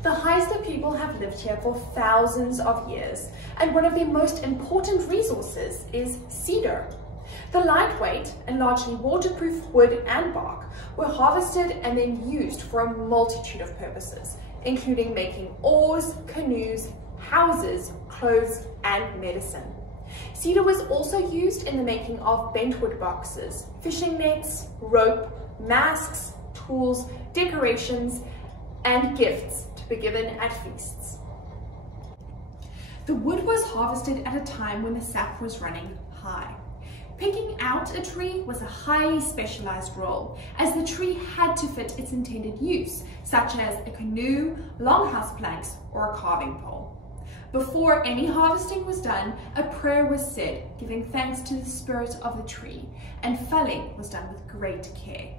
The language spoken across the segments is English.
The Haisla people have lived here for thousands of years, and one of their most important resources is cedar. The lightweight and largely waterproof wood and bark were harvested and then used for a multitude of purposes, including making oars, canoes, houses, clothes, and medicine. Cedar was also used in the making of bentwood boxes, fishing nets, rope, masks, tools, decorations, and gifts to be given at feasts. The wood was harvested at a time when the sap was running high. Picking out a tree was a highly specialized role, as the tree had to fit its intended use, such as a canoe, longhouse planks, or a carving pole. Before any harvesting was done, a prayer was said, giving thanks to the spirit of the tree, and felling was done with great care.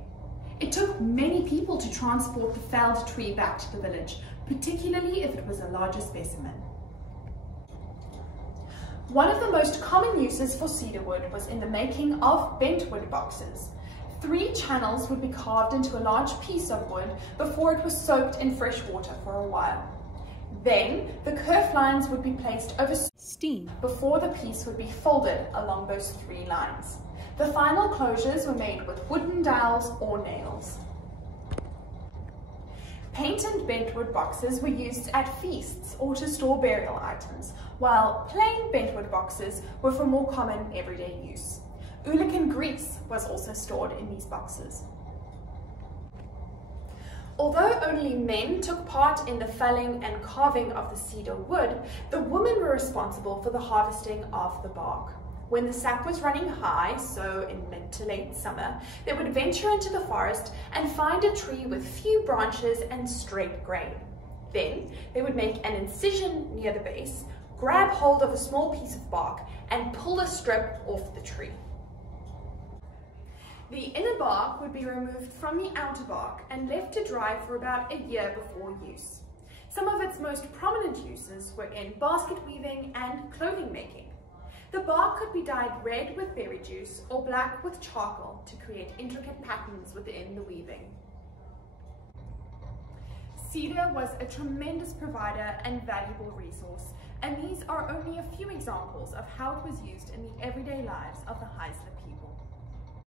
It took many people to transport the felled tree back to the village, particularly if it was a larger specimen. One of the most common uses for cedar wood was in the making of bentwood boxes. 3 channels would be carved into a large piece of wood before it was soaked in fresh water for a while. Then, the kerf lines would be placed over steam before the piece would be folded along those 3 lines. The final closures were made with wooden dowels or nails. Painted bentwood boxes were used at feasts or to store burial items, while plain bentwood boxes were for more common everyday use. Oolican grease was also stored in these boxes. Although only men took part in the felling and carving of the cedar wood, the women were responsible for the harvesting of the bark. When the sap was running high, so in mid to late summer, they would venture into the forest and find a tree with few branches and straight grain. Then they would make an incision near the base, grab hold of a small piece of bark, and pull a strip off the tree. The inner bark would be removed from the outer bark and left to dry for about a year before use. Some of its most prominent uses were in basket weaving and clothing making. The bark could be dyed red with berry juice or black with charcoal to create intricate patterns within the weaving. Cedar was a tremendous provider and valuable resource, and these are only a few examples of how it was used in the everyday lives of the Haisla people.